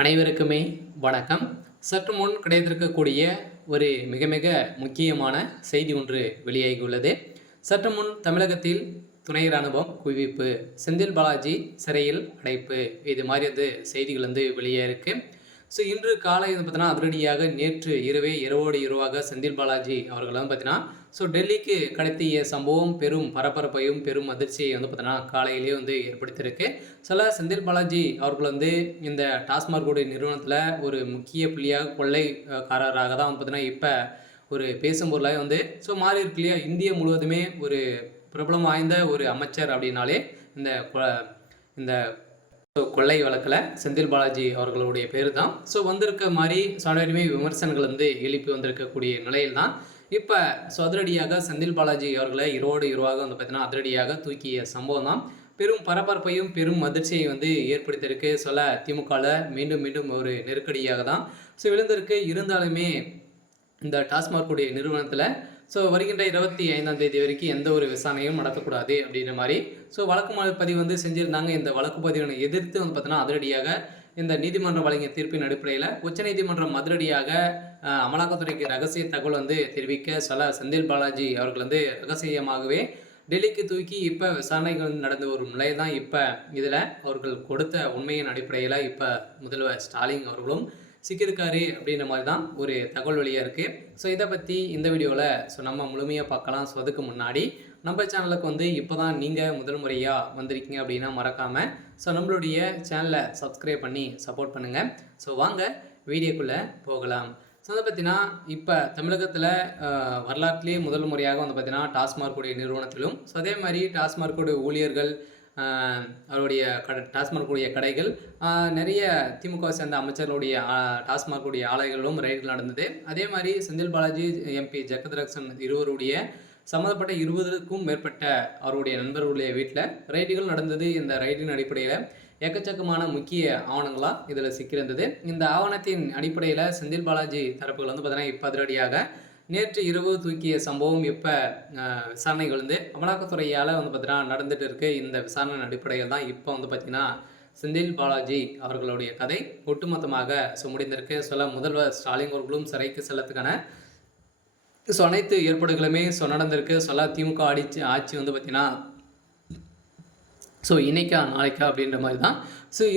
அனைவருக்குமே வணக்கம். சற்று முன் கிடைத்திருக்கக்கூடிய ஒரு மிக மிக முக்கியமான செய்தி ஒன்று வெளியாகியுள்ளது. சற்று முன் தமிழகத்தில் துணை ராணுவம் குவிப்பு, செந்தில் பாலாஜி சிறையில் அடைப்பு, இது மாதிரி செய்திகள் வெளியே ஸோ இன்று காலை பார்த்தீங்கன்னா அதிரடியாக நேற்று இரவோடு இரவாக செந்தில் பாலாஜி அவர்கள் பார்த்தீங்கன்னா டெல்லிக்கு கடத்திய சம்பவம் பெரும் பரபரப்பையும் பெரும் அதிர்ச்சியை பார்த்தீங்கன்னா காலையிலேயே ஏற்படுத்தியிருக்கு. செந்தில் பாலாஜி அவர்கள் இந்த டாஸ்மாக் நிறுவனத்தில் ஒரு முக்கிய புள்ளியாக கொள்ளைக்காரராக தான் பார்த்தீங்கன்னா இப்போ ஒரு பேசும் பொருளாக மாறி இருக்கு இல்லையா. இந்தியா முழுவதுமே ஒரு பிரபலம் வாய்ந்த ஒரு அமைச்சர் அப்படின்னாலே இந்த கொள்ளை வழக்கில் செந்தில் பாலாஜி அவர்களுடைய பேர் தான் வந்திருக்க மாதிரி சாதாரணமே விமர்சனங்கள் எழுப்பி வந்திருக்கக்கூடிய நிலையில் தான் இப்போ அதிரடியாக செந்தில் பாலாஜி அவர்களை இரவோடு இரவாக பார்த்தீங்கன்னா அதிரடியாக தூக்கிய சம்பவம் தான் பெரும் பரபரப்பையும் பெரும் அதிர்ச்சியை ஏற்படுத்தியிருக்கு. திமுகவில் மீண்டும் மீண்டும் ஒரு நெருக்கடியாக தான் விழுந்திருக்கு. இருந்தாலுமே இந்த டாஸ்மார்க்குடைய நிறுவனத்தில் வருகின்ற 25ஆம் தேதி வரைக்கும் எந்த ஒரு விசாரணையும் நடத்தக்கூடாது அப்படின்ற மாதிரி வழக்கு பதிவு செஞ்சுருந்தாங்க. இந்த வழக்கு பதிவினை எதிர்த்து பார்த்தீங்கன்னா அதிரடியாக இந்த நீதிமன்றம் வழங்கிய தீர்ப்பின் அடிப்படையில் உச்சநீதிமன்றம் அதிரடியாக அமலாக்கத்துறைக்கு ரகசிய தகவல் தெரிவிக்க செந்தில் பாலாஜி அவர்கள் ரகசியமாகவே டெல்லிக்கு தூக்கி இப்போ விசாரணைகள் நடந்த ஒரு நிலை தான் இப்போ இதில் அவர்கள் கொடுத்த உண்மையின் அடிப்படையில் இப்போ முதல்வர் ஸ்டாலின் அவர்களும் சிக்கியிருக்காரு அப்படின்ற மாதிரி தான் ஒரு தகவல் வழியாக இருக்குது. இதை பற்றி இந்த வீடியோவில் நம்ம முழுமையாக பார்க்கலாம். அதுக்கு முன்னாடி நம்ம சேனலுக்கு இப்போ தான் நீங்கள் முதல் முறையாக வந்திருக்கீங்க அப்படின்னா மறக்காமல் நம்மளுடைய சேனலை சப்ஸ்கிரைப் பண்ணி சப்போர்ட் பண்ணுங்கள். வாங்க வீடியோக்குள்ளே போகலாம். அதை பார்த்தீங்கன்னா இப்போ தமிழகத்தில் வரலாற்றிலேயே முதல் முறையாக பார்த்தீங்கன்னா டாஸ்மார்க்குடைய நிறுவனத்திலும் அதே மாதிரி டாஸ்மார்க்குடைய ஊழியர்கள் அவருடைய டாஸ்மார்க்குடைய கடைகள் நிறைய திமுக சேர்ந்த அமைச்சர்களுடைய டாஸ்மார்க்குடைய ஆலைகளும் ரைடுகள் நடந்தது. அதே மாதிரி செந்தில் பாலாஜி எம்பி ஜெகத்ரட்சன் இருவருடைய சம்மந்தப்பட்ட 20க்கும் மேற்பட்ட அவருடைய நண்பர்களுடைய வீட்டில் ரைடுகள் நடந்தது. இந்த ரைடின் அடிப்படையில் எக்கச்சக்கமான முக்கிய ஆவணங்களாக இதில் சிக்கியிருந்தது. இந்த ஆவணத்தின் அடிப்படையில் செந்தில் பாலாஜி தரப்புகள் பார்த்தீங்கன்னா இப்போ அதிரடியாக நேற்று இரவு தூக்கிய சம்பவம் இப்போ விசாரணைகள் அமலாக்கத்துறையால் பார்த்தீங்கன்னா நடந்துட்டு இருக்கு. இந்த விசாரணை அடிப்படையில் தான் இப்போ பார்த்திங்கன்னா செந்தில் பாலாஜி அவர்களுடைய கதை ஒட்டுமொத்தமாக முடிந்திருக்கு. முதல்வர் ஸ்டாலின் அவர்களும் சிறைக்கு செல்லத்துக்கான அனைத்து ஏற்பாடுகளுமே நடந்திருக்கு. திமுக ஆட்சி பார்த்திங்கன்னா இன்னைக்கா நாளைக்கா அப்படின்ற மாதிரி தான்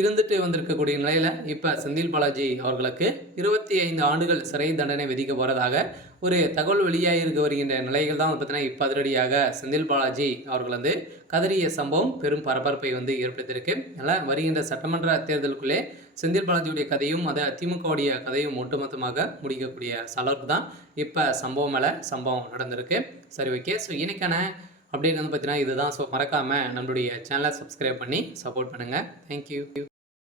இருந்துட்டு வந்திருக்கக்கூடிய நிலையில் இப்போ செந்தில் பாலாஜி அவர்களுக்கு 25 ஆண்டுகள் சிறை தண்டனை விதிக்க போகிறதாக ஒரு தகவல் வெளியாகிருக்க வருகின்ற நிலைகள் தான் பார்த்தீங்கன்னா இப்போ அதிரடியாக செந்தில் பாலாஜி அவர்கள் கதறிய சம்பவம் பெரும் பரபரப்பை ஏற்படுத்தியிருக்கு. அதனால் வருகின்ற சட்டமன்ற தேர்தலுக்குள்ளே செந்தில் பாலாஜியுடைய கதையும் அதை திமுகவுடைய கதையும் ஒட்டுமொத்தமாக முடிக்கக்கூடிய அளவுக்கு தான் இப்போ சம்பவம் மேலே சம்பவம் நடந்திருக்கு. சரி, ஓகே. இன்னைக்கான அப்படின்னு பார்த்தீங்கன்னா இதுதான். மறக்காமல் நம்மளுடைய சேனலை சப்ஸ்கிரைப் பண்ணி சப்போர்ட் பண்ணுங்கள். தேங்க்யூ.